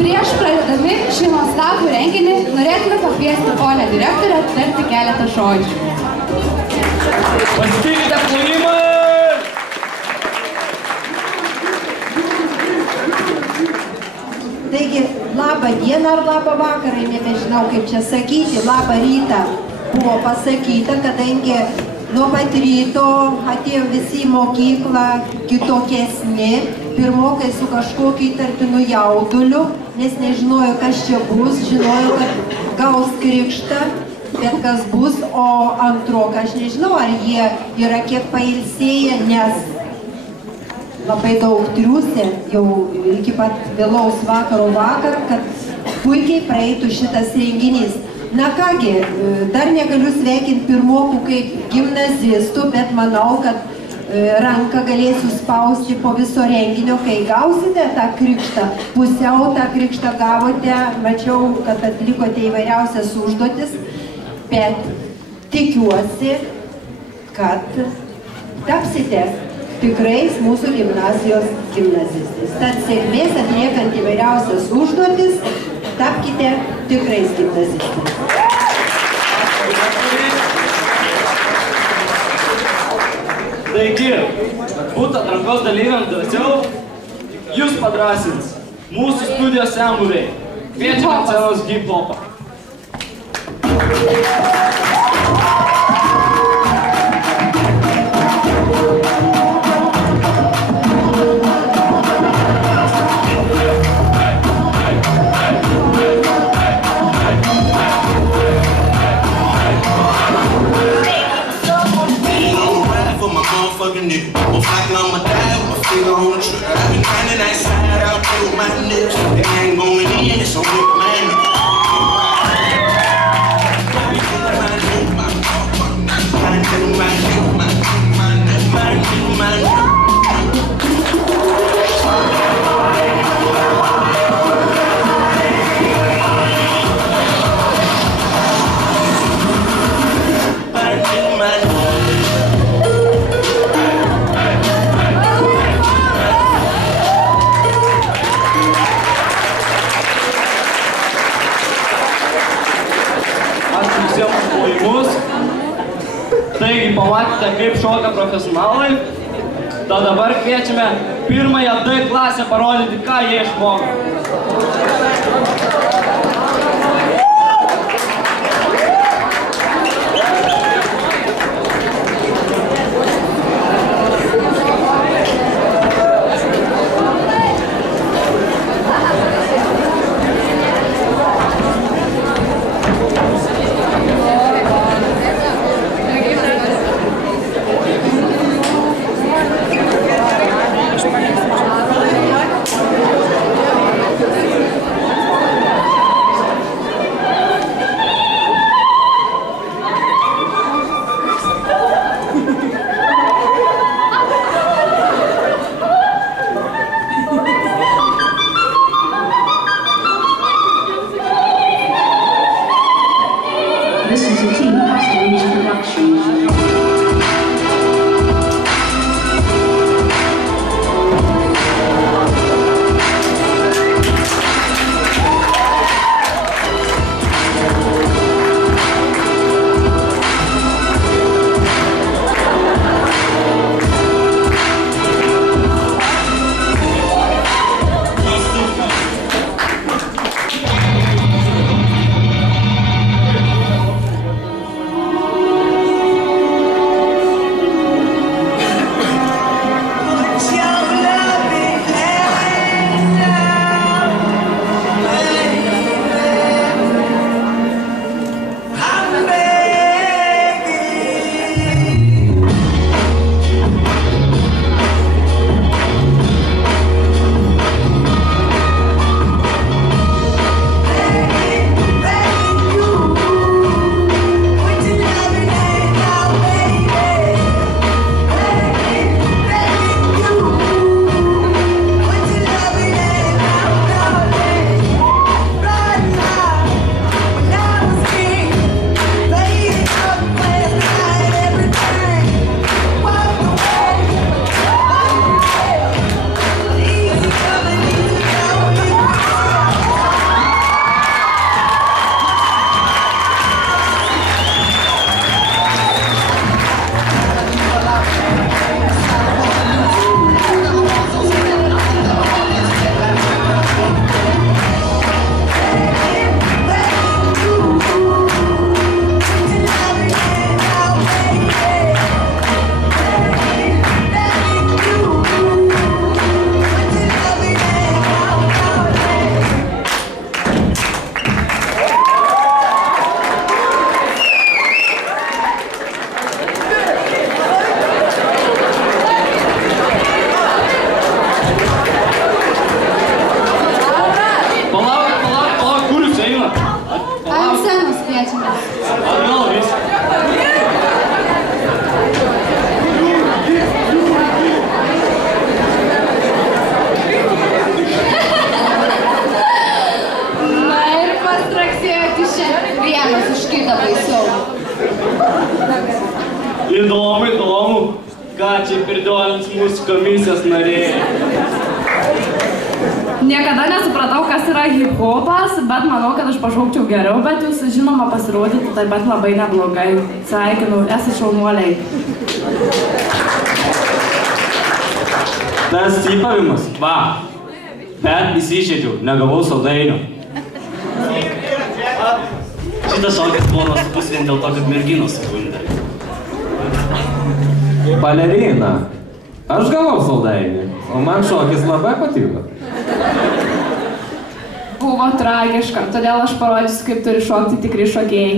Prieš pradedami šį nuostabų renginį norėtume pakviesti ponę direktorę tarti keletą žodžių. Pasitikite plojimą! Taigi, labą dieną ar labą vakarą, nebežinau kaip čia sakyti, labą rytą buvo pasakyta, kadangi nuo pat ryto atėjo visi į mokyklą kitokesni, pirmokai su kažkokiu įtartinu jauduliu, nes nežinojo, kas čia bus, žinojo, kad gaus krikštą, bet kas bus, o antroką aš nežinau, ar jie yra kiek pailsėję, nes labai daug triūsė jau iki pat vėlaus vakaro vakar, kad puikiai praeitų šitas renginys. Na kągi, dar negaliu sveikinti pirmokų kaip gimnazistų, bet manau, kad ranką galėsiu spausti po viso renginio, kai gausite tą krikštą. Pusiau tą krikštą gavote, mačiau, kad atlikote įvairiausias užduotis, bet tikiuosi, kad tapsite tikrais mūsų gimnazijos gimnazistais. Tad sėkmės atliekant įvairiausias užduotis, tapkite tikrais gimnazistais. Taigi, būt atrankos dalyviams drąsiau, jūs padrąsins mūsų studijos senbuviai. Kviečiame ant scenos hip-hopą. I'm fighting on my dad, my finger on the trigger. I've been grinding that side out with my nips. And I ain't going in, it's on with my nigga. Taigi, pamatėte, kaip šoka profesionalai, tad dabar kviečiame pirmąją D klasę parodyti, ką jie išmoko. Įdomu, ką čia pirdolins mūsų komisijos nariai. Niekada nesupratau, kas yra hip-hopas, bet manau, kad aš pašaukčiau geriau, bet jūs, žinoma, pasirodyti taip pat labai neblogai. Sveikinu, esi šaunuoliai. Tas cypavimas, va, bet įsižeidžiau, negavau saldainių. Šitas šokis buvo nuostabus vien dėl to, kad merginos skundė. Balerina, aš gavau saldainį, o man šokis labai patiko. Buvo tragiška, todėl aš parodysiu, kaip turi šokti tikri šokėjai.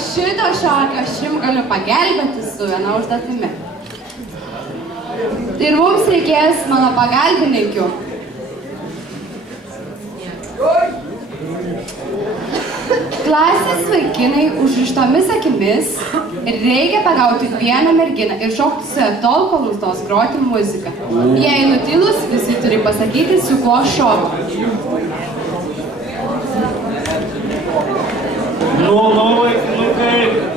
Šito šokio aš jums galiu pagelbėti su viena užduotimi. Ir mums reikės mano pagalbininkių. Klasės vaikinai užrištomis akimis reikia pagauti vieną merginą ir šokti su ja tol, kol nustos groti muziką. Jei nutilus, visi turi pasakyti, su kuo šoko. Nu, vaikinukai.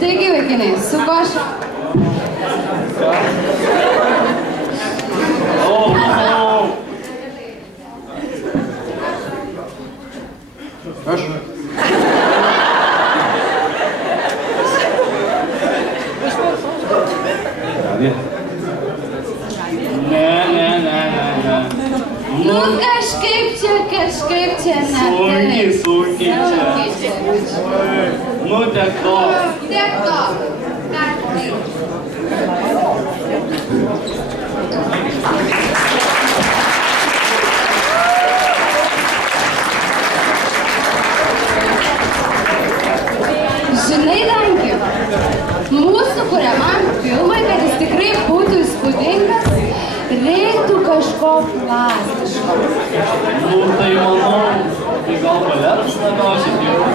Taigi, vaikinai, su kuo aš... Aš? Ne. Nu, kažkaip čia ne. Sunkiai čia. Nu, tiek to. Tiek to. Žinai, Danki, mūsų kuriamam filmui, kad jis tikrai būtų įspūdingas, reiktų kažko plastiško. Nu, tai manau, tai gal baletas labiausiai dirba.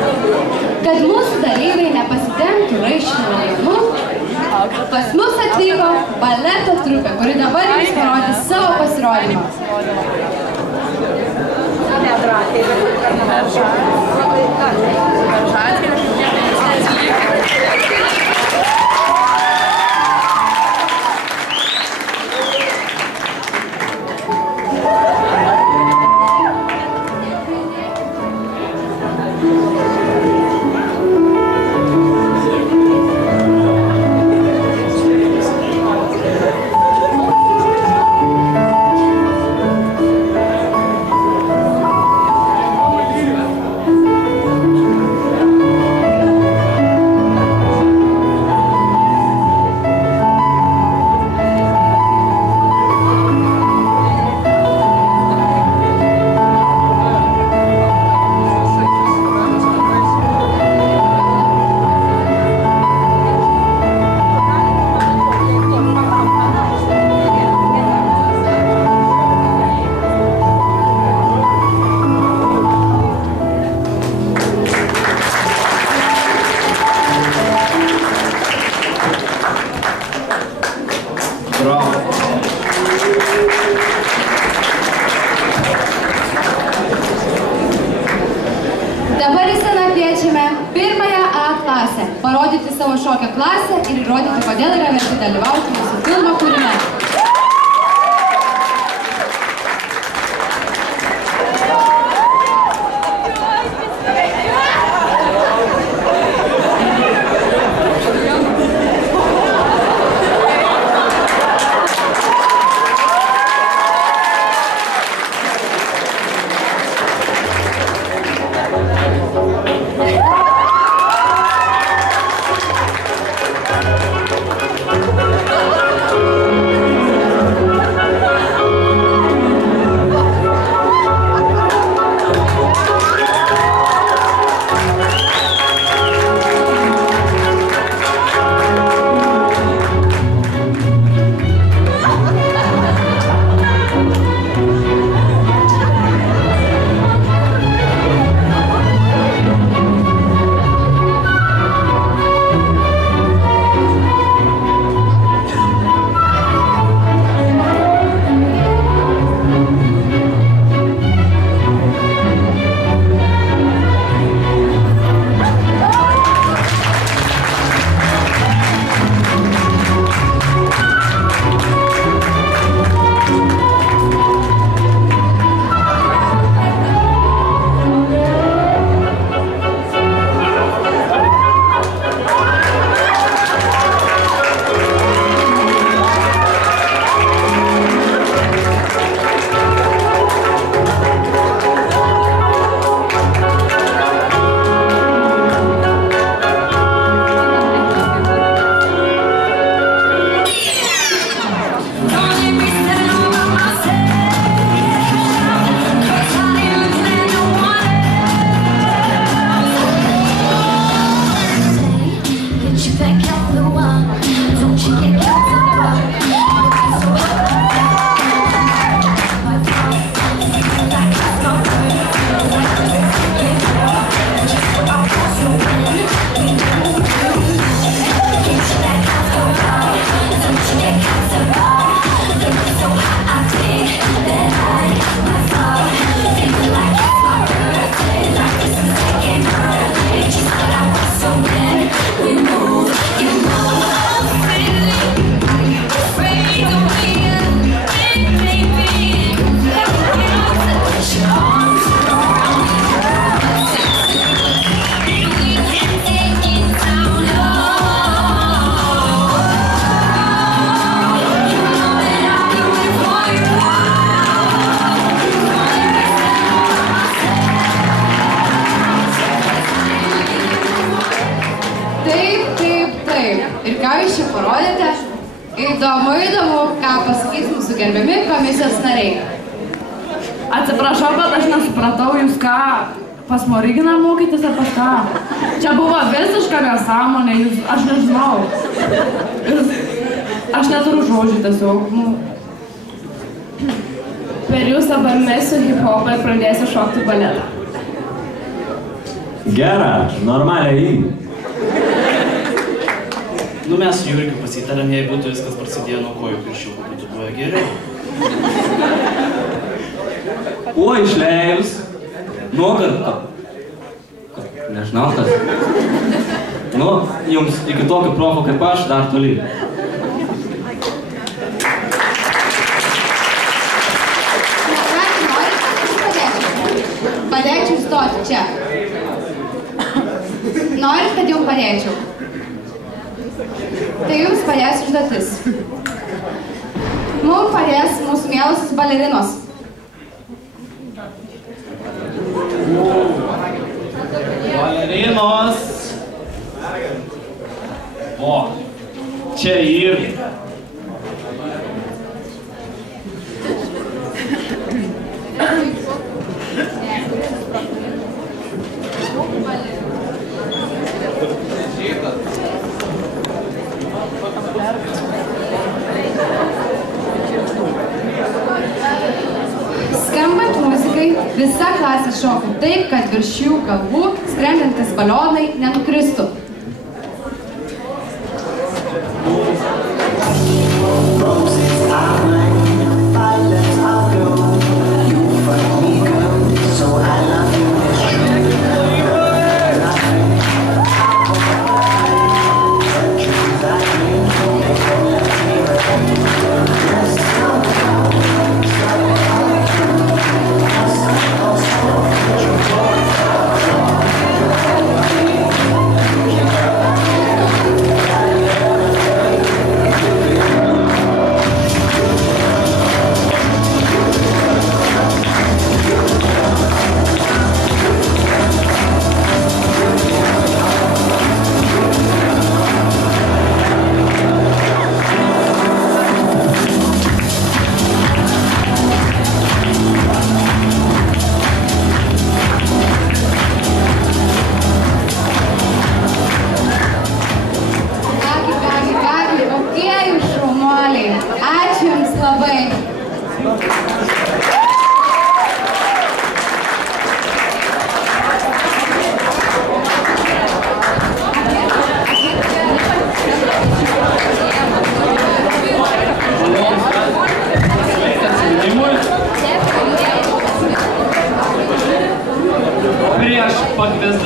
Kad mūsų dalyviai nepasitemptų raišinių jaunų, pas mus atvyko baleto trupė, kuri dabar jums parodys savo pasirodymą. Dabar į sceną kviečiame pirmąją A klasę, parodyti savo šokio klasę ir įrodyti, kodėl yra verti dalyvauti mūsų filmo kūrime. Įdomu, ką pasakys mūsų gerbiami komisijos nariai. Atsiprašau, bet aš nesupratau, jūs ką, pas Moriginą mokytis ar pas ką? Čia buvo visiška nesąmonė, aš nežinau. Aš neturiu žodžių tiesiog. Per jūs dabar mesiu hip-hopą ir pradėsiu šokti baletą. Gera, normaliai. Nu mes su Jurgiu pasitarėm, jei būtų viskas prasidėjo nuo kojų pirščiukų, būtų buvę geriau. O išleidus? Nu, nežinau kas. Nu, jums iki tokio profo kaip aš dar toli. Padėčiau stoti čia. Norit, kad jums padėčiau? Tai jums padės užduotis. Mums padės mūsų mielosios balerinos. Balerinos! O, čia ir. Skambant muzikai, visa klasė šoka taip, kad virš jų galvų skrendantis balionai nenukristų. You find me good, so I love you, it's true.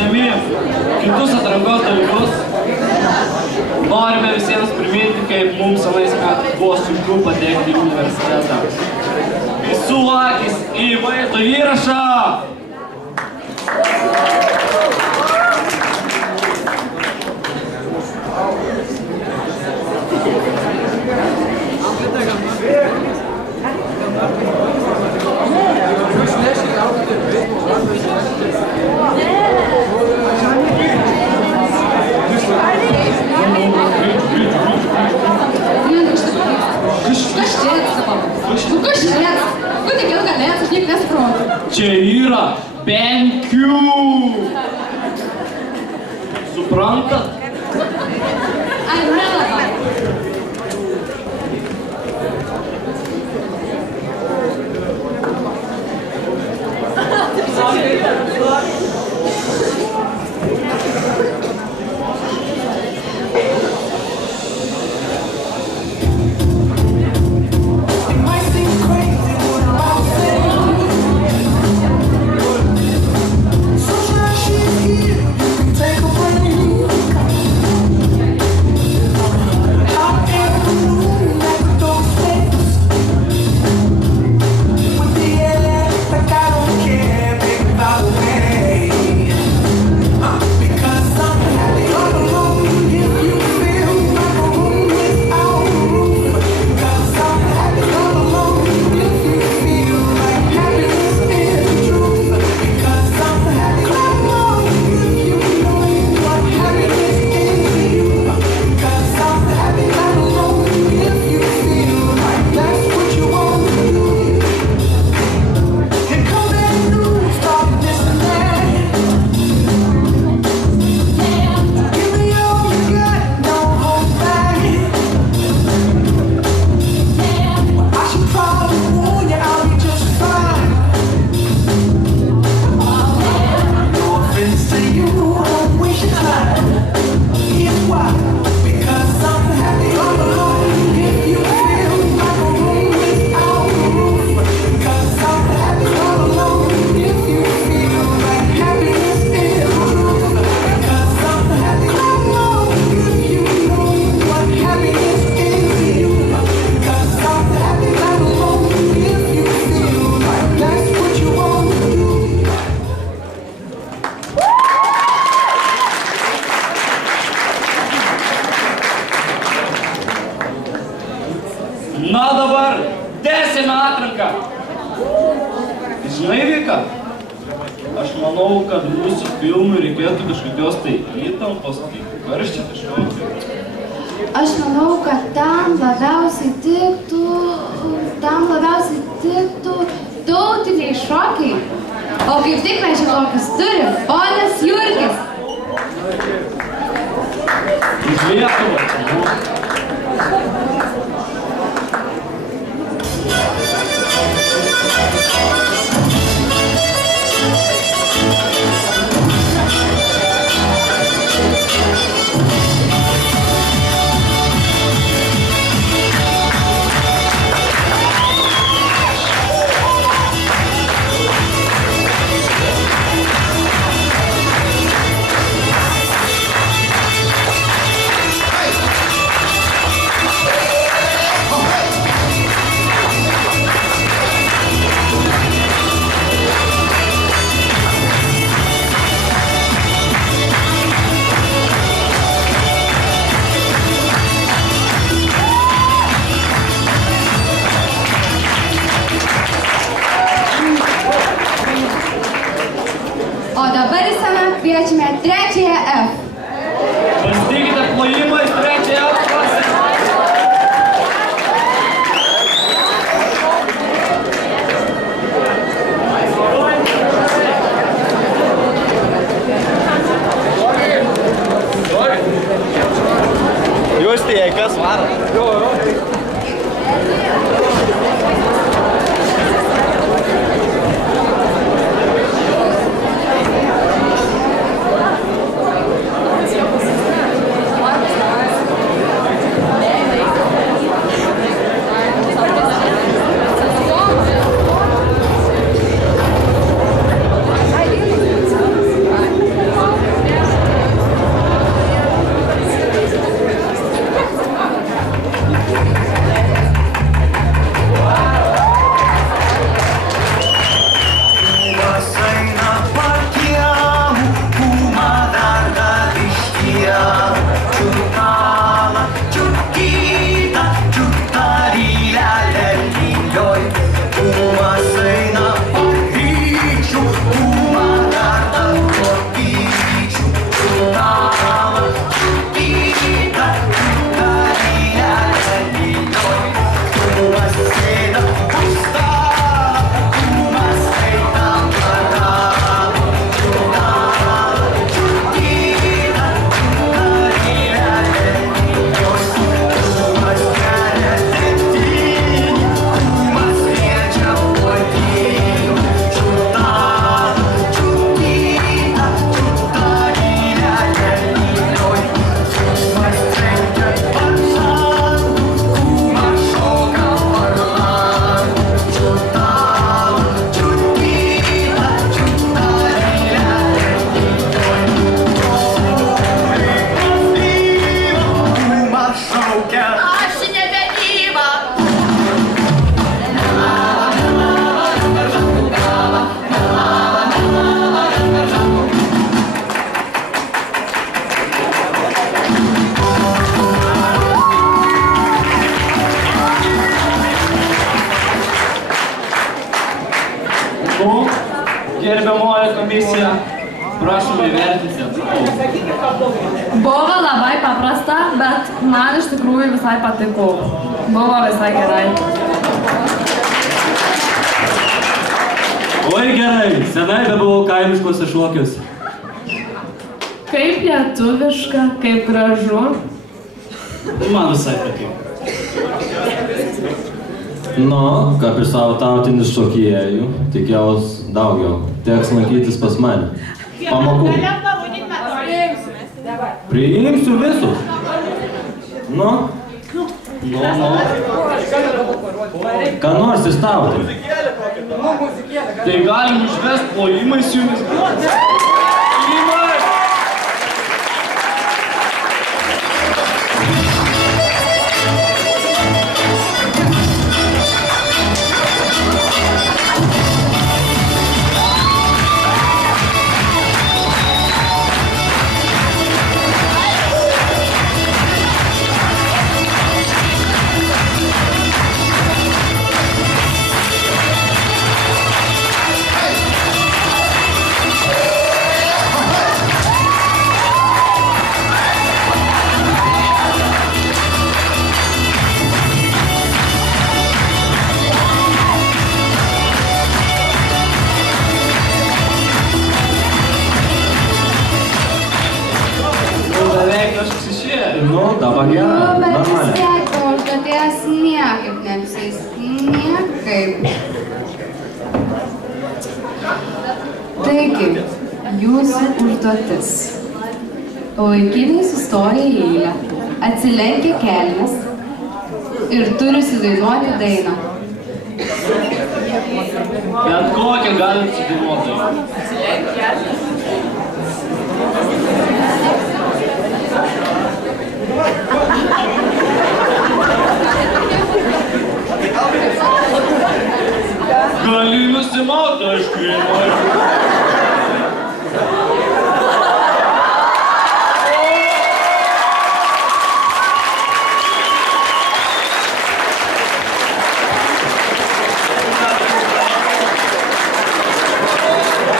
pradėdami kitus atrankos dalykus, norime visiems priminti, kaip mums senais metais buvo sunku patekti į universitetą. Visų akis į vaizdo įrašą! Čia yra 5. Suprantat? Na dabar tęsime atranką. Žinai, Vika, aš manau, kad mūsų filmui reikėtų kažkokios tai įtampos, tai karščio kažkokio. Aš manau, kad tam labiausiai tiktų tautiniai šokiai. O kaip tik mes šitokius turim, ponas Jurgis. Iš Lietuvos. O dabar į sceną kviečiame 3-ąją F. Pasitikite plojimais 3-ąją F klasę. Justi, jei kas varo? prašau įvertinti atsakymą. Buvo labai paprasta, bet man iš tikrųjų visai patiko. Buvo visai gerai. Oi gerai, senai bebuvau kaimiškose šokiuose. Kaip lietuviška, kaip gražu. Man visai patiko. Nu, kaip ir savo tautinis šokėjų, tikiaus daugiau. Teks lankytis pas mane. Pamokų. Priimsiu visus. Nu. Ką nors įstauti. Tai galim užvest plojimais jumis. Nu, dabar gerai, bet vis normaliai. tiek po užduoties niekaip neapsais. Niekaip. Taigi, jūsų užduotis. Vaikiniai sustoja į eilę, atsilenkia kelnes ir turi sudainuoti dainą. Bet kokią galit sudainuoti. Gali nusimauti, aišku, jei nori.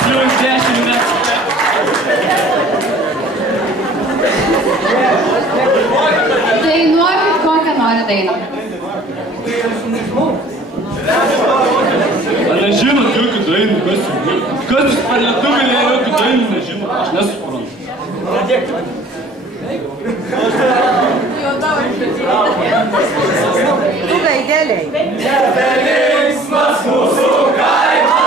Plius 10 metų. Dainuokit kokią nori dainą. Nežinot jokių dainų, kas jų. Kas jūs per lietuvėlė jokių dainų nežinot, aš nesuprantu. Tu gaideliai. Nebelinksmas mūsų kaimas.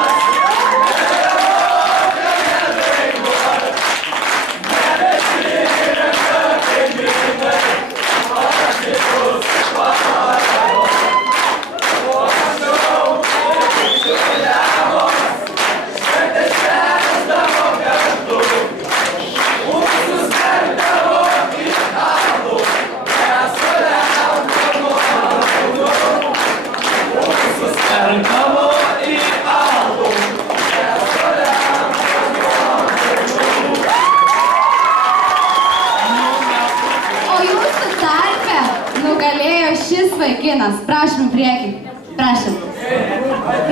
Šis vaikinas, prašom priekį, prašom.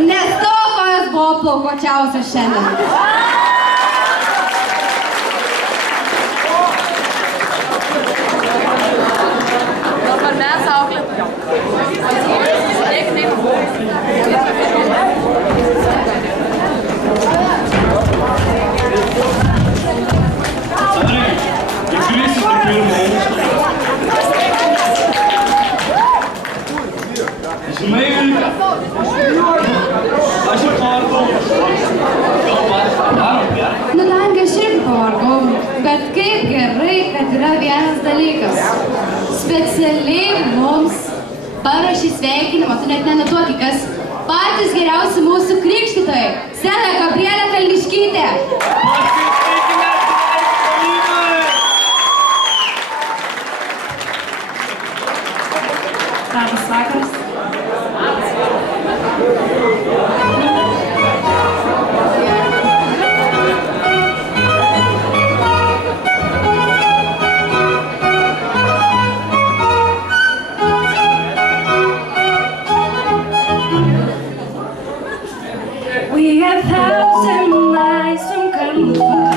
Nes tavo kojos buvo plaukočiausios šiandien. Dabar mes auklėtume. Andrei, įkrisit į pirmą aukštą. Žinai, Vilka, aš ir pavargau. Gal patys padarom gerą? Nu, dangi, aš irgi pavargau, bet kaip gerai, kad yra vienas dalykas. Specialiai mums paruošė sveikinimą, tu net nenutuoki, kas patys geriausi mūsų krikštytojai. Sena Gabrielė Kalniškytė. Labas vakaras. We have thousand lies from Kalmar.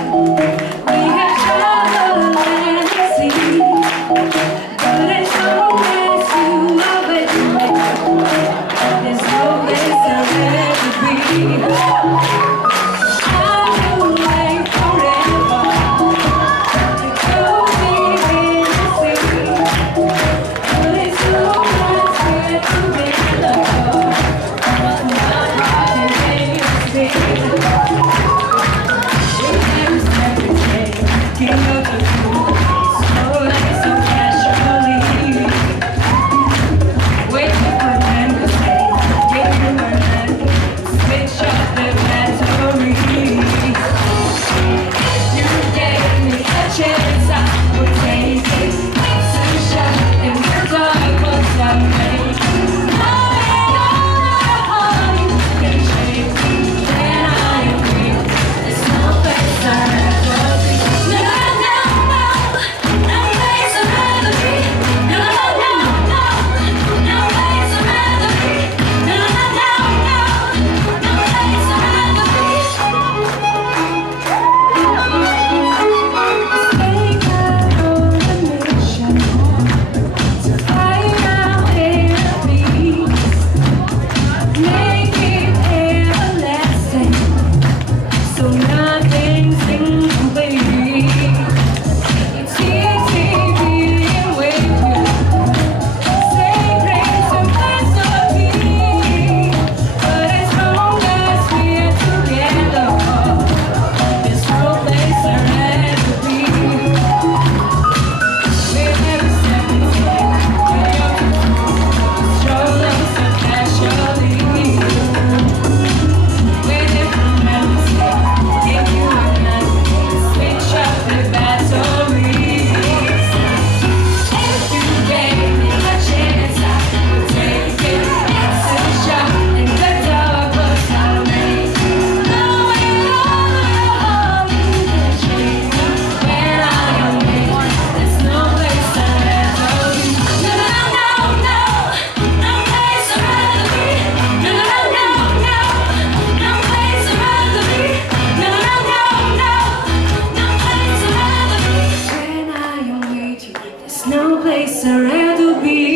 place I'd rather be.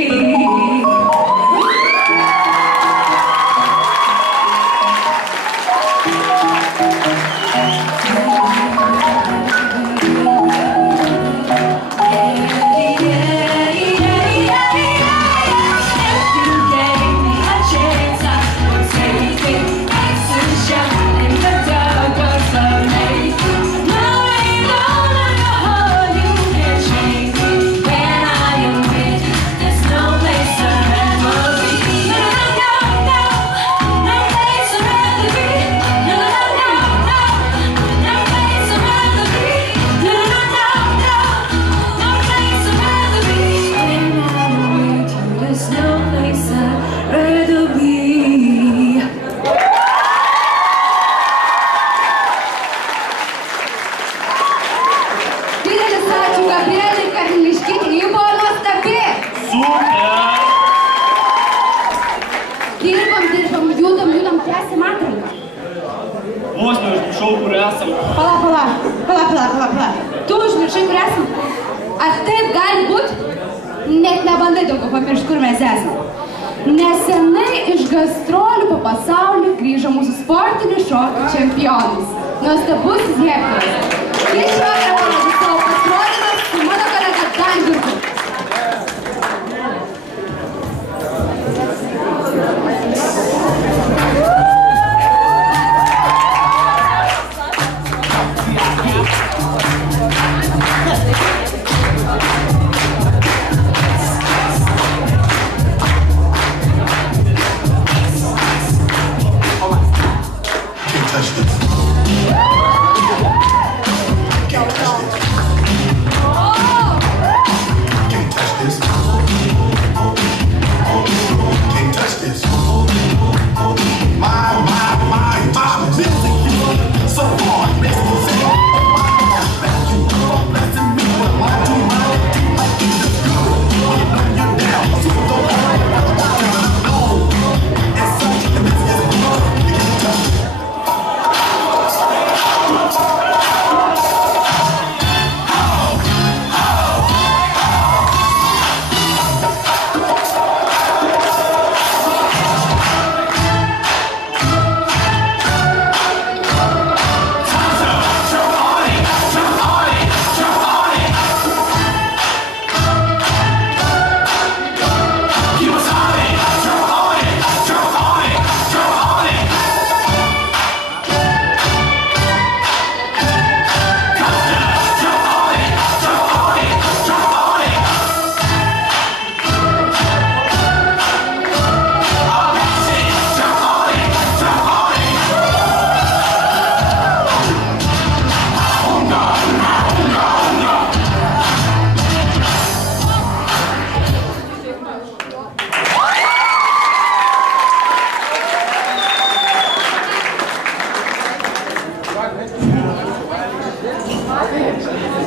Vos neužmiršau, kur esam. Pala. Tu užmiršai, kur esam? Ar taip gali būt? Net nebandai daugiau pamiršti, kur mes esam. Nesenai iš gastrolių po pasaulį grįžo mūsų sportinių šokių čempionas. Nuostabusis Hektoras. Jis šioje parodė savo pasirodymą su mano kolega Dangiurku.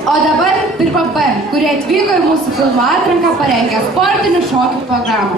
O dabar pirma B, kurie atvyko į mūsų filmo atranką, parengė sportinių šokių programą.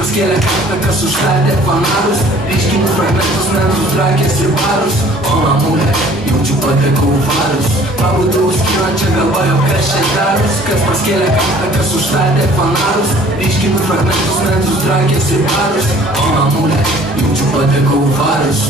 Praskėlė kartą, kas užvedė fanarus, ryškinus fragmentus, mentus, drakės ir barus. O mamulė, jaučiu patekau varus. Pabudau skylančią galvą, jo kas čia darus. Kas praskėlė kartą, kas užvedė fanarus, ryškinus fragmentus, mentus, drakės ir barus. O mamulė, jaučiu patekau varus.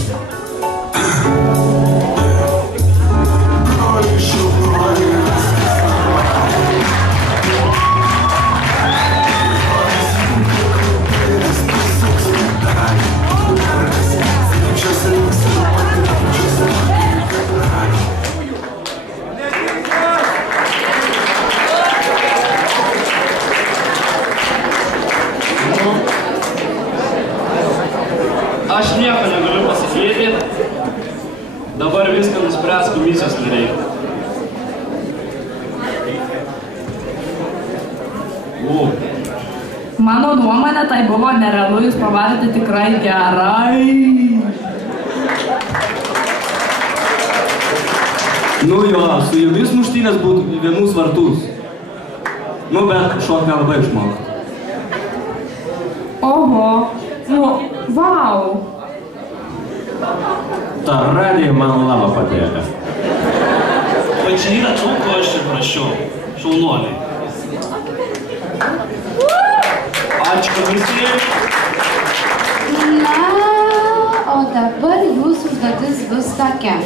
Aš nieko negaliu pasakyti, dabar viską nuspręs komisijos nariai. Mano nuomonė, tai buvo nerealu, jūs pavarėte tikrai gerai. Nu jo, su jumis muštynės būtų į vienus vartus. Nu, bet šok nelabai išmokti. Oho, nu, vau. Ta radija man labai padėjo. O čia yra to, ko aš čia prašiau, šaunuoliai. Ačiū komisijai. Na, o dabar jūsų užduotis bus tokia.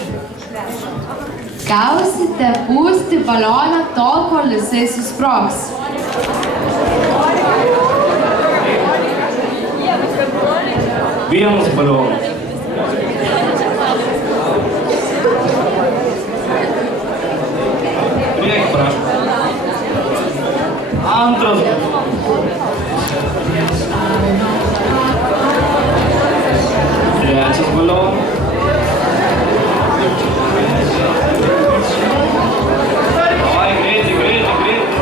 Gausite pūsti balioną tol, kol jisai susprogs. Vienas balionas. Prieki, prašau. Antras balionas. Trečias balionas. Davai, greitai, greitai, greitai.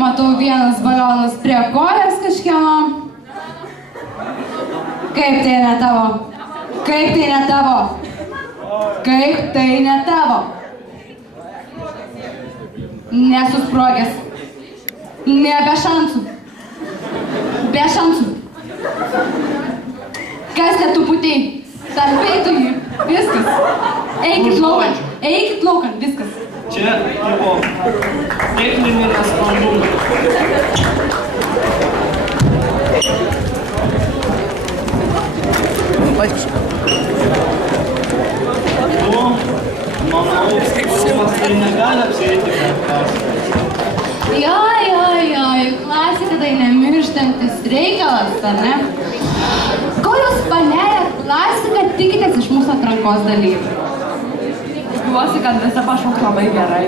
Matau vienas balionas prie kojas kažkieno. Kaip tai ne tavo? Kaip tai ne tavo? Kaip tai ne tavo? Nesusprogęs. Ne, be šansų. Be šansų. Kas net tu putėjai? Tarpeitų jį. Viskas. Eikit laukan. Eikit laukan. Viskas. Čia tipo techninį nesklandumą. Nu, manau, klubas tai negali apsieiti be klasės. Jo, klasika tai nemirštantis reikalas, ar ne? Ko jūs panelę klasiką tikitės iš mūsų atrankos dalyvių? Tikiuosi, kad visi pašoks labai gerai.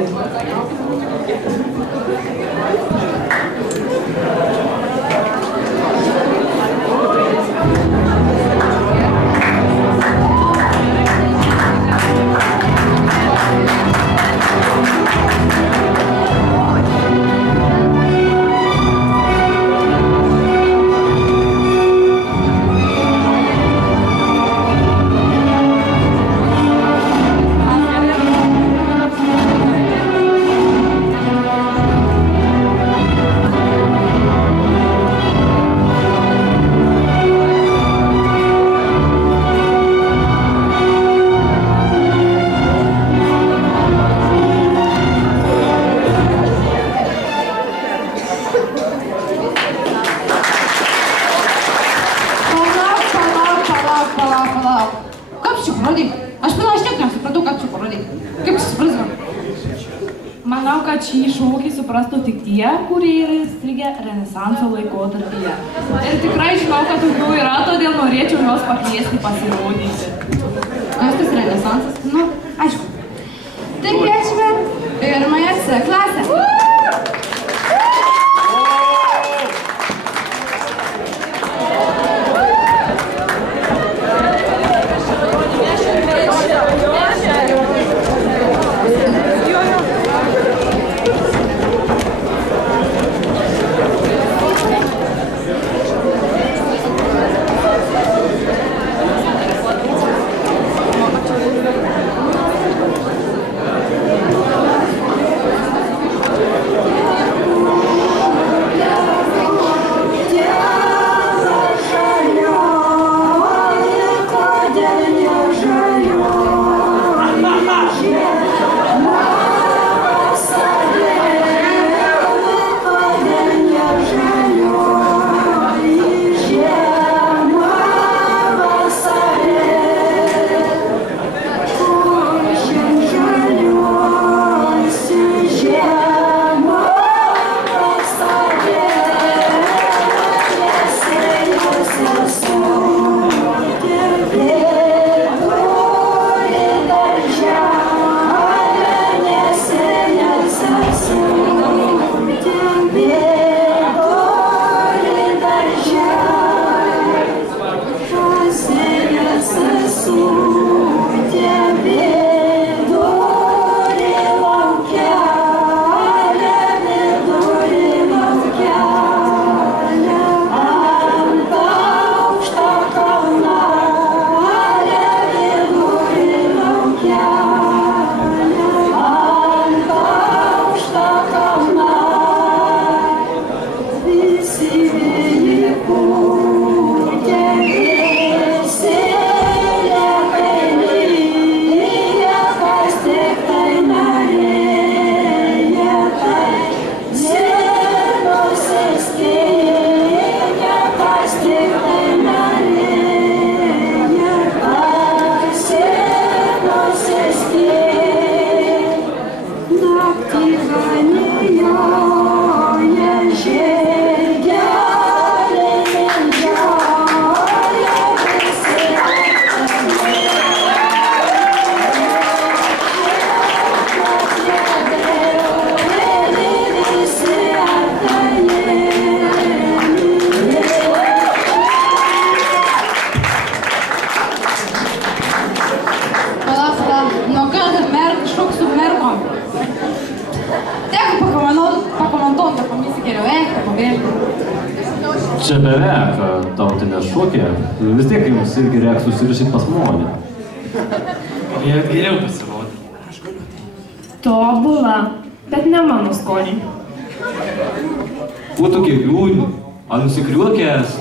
Palauk. Kaip čia parodai? Aš tiek nesupratau, kad čia parodai. Kaip supratau? Manau, kad šį šokį suprastų tik tie, kurie yra įstrigę Renesanso laikotarpyje. Ir tikrai žinau, kad tokių yra, todėl norėčiau juos pakviesti pasirodyti. Kas tas Renesansas? Nu, aišku. Tai kviečiame pirmąją C klasę. Čia beveik tautinė šokė, vis tiek jums irgi reikia susirašyti pas Monę. Jie geriau pasirodė. Tobula, bet ne mano skoniai. Kuo tokie liūdni? Ar nusikriuokęs?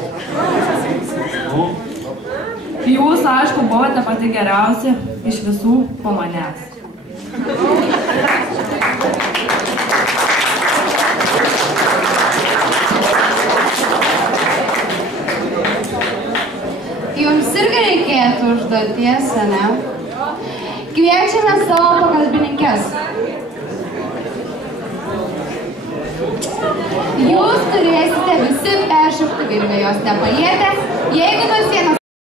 Jūs, aišku, buvote pati geriausia iš visų po manęs. Jums irgi reikėtų užduoties, ne? Kviečiame savo pagalbininkes. Jūs turėsite visi peršokti virvę, jos nepalietę. Jeigu nors vienas